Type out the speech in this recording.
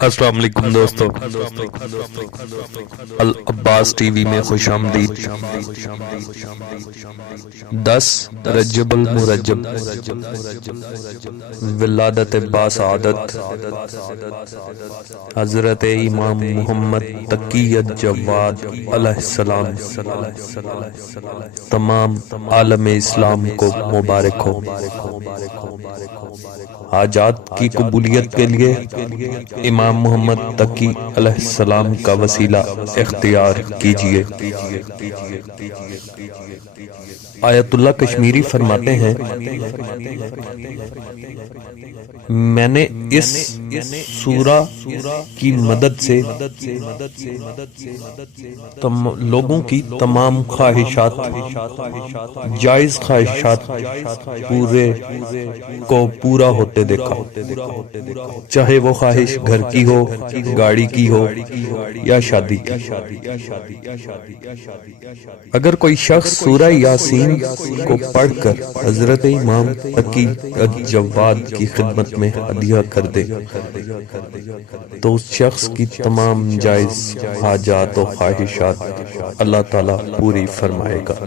السلام علیکم دوستو، العباس ٹی وی میں خوش آمدید۔ 10 رجب المرجب، ولادت باسعادت حضرت امام محمد تقی الجواد علیہ السلام۔ تمام عالم اسلام کو مبارک ہو۔ حاجات کی قبولیت کے لیے امام محمد تقی علیہ السلام کا وسیلہ اختیار کیجیے۔ آیت اللہ کشمیری فرماتے ہیں، میں نے اس سورہ کی مدد سے لوگوں کی تمام خواہشات، جائز خواہشات پورا ہوتے دیکھا، چاہے وہ خواہش گھر کی ہو، گاڑی کی ہو یا شادی کی۔ اگر کوئی شخص سورہ یاسین کو پڑھ کر حضرت امام تقی الجواد کی خدمت میں ہدیہ کر دے تو اس شخص کی تمام جائز حاجات و خواہشات اللہ تعالیٰ پوری فرمائے گا۔